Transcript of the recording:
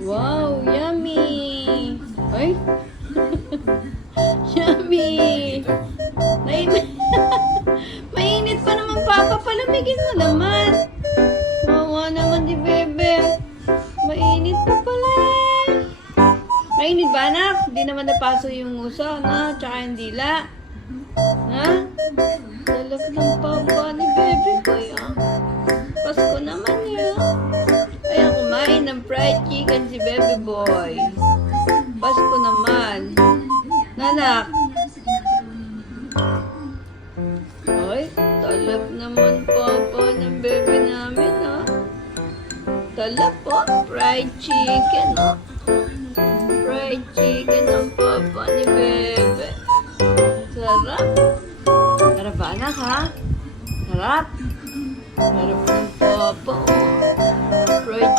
Wow, yummy! Ay! Yummy! Mainit pa naman, Papa. Palamigin mo naman. Wawa naman di Bebe. Mainit pa pala eh. Mainit ba, anak? Hindi naman napaso yung uso, no? Tsaka yung dila. Ha? Dalap ng papa ni Bebe ko yan. Pasko naman yan. Ayan, kumain ng fried chicken si Bebe Boy. Pasko naman. Nanak. Ay, talap naman papa ng Bebe namin, ha? Talap po. Fried chicken, ha? Fried chicken ng papa ni Bebe. Sarap. Sarap ba, anak, ha? Sarap. Sarap ng papa, oh. Fried